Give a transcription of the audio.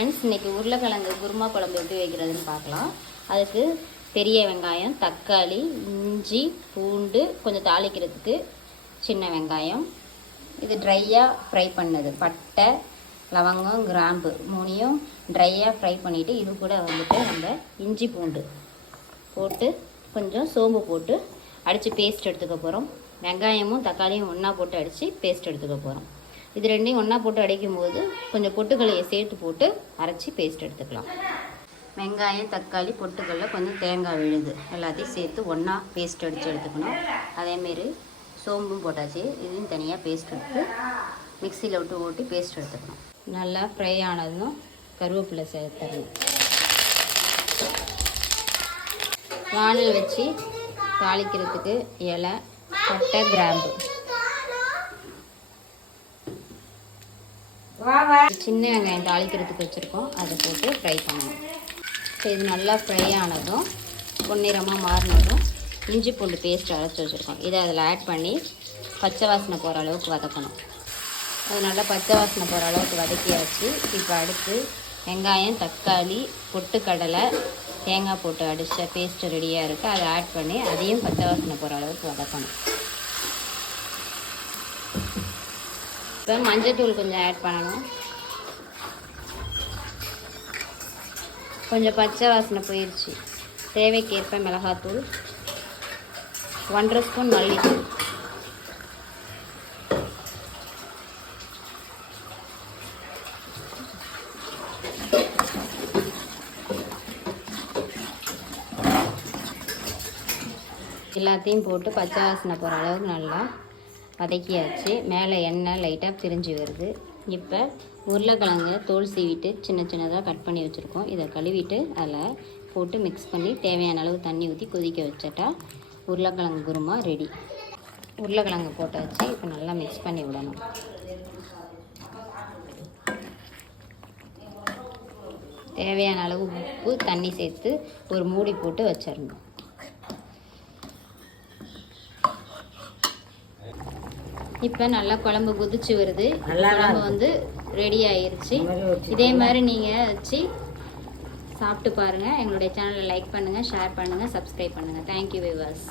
Friends, இன்றைக்கி உருளைக்கிழங்கு குருமா குழம்பு எப்படி வைக்கிறதுன்னு பார்க்கலாம். அதுக்கு பெரிய வெங்காயம், தக்காளி, இஞ்சி, பூண்டு, கொஞ்சம் தாளிக்கிறதுக்கு சின்ன வெங்காயம். இது ட்ரையாக ஃப்ரை பண்ணது. பட்டை, லவங்கம், கிராம்பு மூணையும் ட்ரையாக ஃப்ரை பண்ணிவிட்டு இது கூட வந்துட்டு நம்ம இஞ்சி பூண்டு போட்டு கொஞ்சம் சோம்பு போட்டு அடித்து பேஸ்ட் எடுத்துக்க போகிறோம். வெங்காயமும் தக்காளியும் ஒன்றா போட்டு அடித்து பேஸ்ட் எடுத்துக்க போகிறோம். இது ரெண்டையும் ஒன்றா போட்டு அடிக்கும் போது கொஞ்சம் பொட்டுக்கல்லையை சேர்த்து போட்டு அரைச்சி பேஸ்ட் எடுத்துக்கலாம். வெங்காயம், தக்காளி, பொட்டுக்கல்ல, கொஞ்சம் தேங்காய் விழுது எல்லாத்தையும் சேர்த்து ஒன்றா பேஸ்ட் அடித்து எடுத்துக்கணும். அதேமாரி சோம்பும் போட்டாச்சு. இதையும் தனியாக பேஸ்ட் எடுத்து மிக்சியில் விட்டு ஓட்டி பேஸ்ட் எடுத்துக்கணும். நல்லா ஃப்ரை ஆனதும் கருவேப்பிலை சேர்த்துடணும். வானல் வச்சு தாளிக்கிறதுக்கு இலை, பட்டை, கிராம்பு, சின்ன வெங்காயம் தாளிக்கிறதுக்கு வச்சுருக்கோம். அதை போட்டு ஃப்ரை பண்ணணும். ஸோ இது நல்லா ஃப்ரை ஆனதும் பொன்னிறமாக மாறினதும் இஞ்சி பூண்டு பேஸ்ட் அரைச்சி வச்சுருக்கோம். இதை அதில் ஆட் பண்ணி பச்சை வாசனை போகிற அளவுக்கு வதக்கணும். அது நல்லா பச்சை வாசனை போகிற அளவுக்கு வதக்கியாச்சு. இப்போ அடுத்து வெங்காயம், தக்காளி, பொட்டுக்கடலை, தேங்காய் போட்டு அடித்த பேஸ்ட்டு ரெடியாக இருக்குது. அதை ஆட் பண்ணி அதையும் பச்சை வாசனை போகிற அளவுக்கு வதக்கணும். இப்போ மஞ்சத்தூள் கொஞ்சம் ஆட் பண்ணணும். கொஞ்சம் பச்சை வாசனை போயிடுச்சு. தேவைக்கேற்ப மிளகாத்தூள், 1.5 ஸ்பூன் மல்லித்தூள், எல்லாத்தையும் போட்டு பச்சை வாசனை போகிற அளவுக்கு நல்லா வதக்கியாச்சு. மேலே எண்ணெய் லைட்டாக பிரிஞ்சு வருது. இப்போ உருளைக்கிழங்கு தோல் சீவிட்டு சின்ன சின்னதாக கட் பண்ணி வச்சுருக்கோம். இதை கழுவிட்டு அதில் போட்டு மிக்ஸ் பண்ணி தேவையான அளவு தண்ணி ஊற்றி கொதிக்க வச்சுட்டா உருளைக்கிழங்கு குருமா ரெடி. உருளைக்கிழங்கு போட்டாச்சு. இப்போ நல்லா மிக்ஸ் பண்ணி விடணும். தேவையான அளவு உப்பு, தண்ணி சேர்த்து ஒரு மூடி போட்டு வச்சிடணும். இப்போ நல்லா குழம்பு கொதிச்சு வருது. குழம்பு வந்து ரெடி ஆயிருச்சு. இதே மாதிரி நீங்கள் வச்சு சாப்பிட்டு பாருங்கள். எங்களுடைய சேனலை லைக் பண்ணுங்கள், ஷேர் பண்ணுங்கள், சப்ஸ்கிரைப் பண்ணுங்கள். Thank you viewers.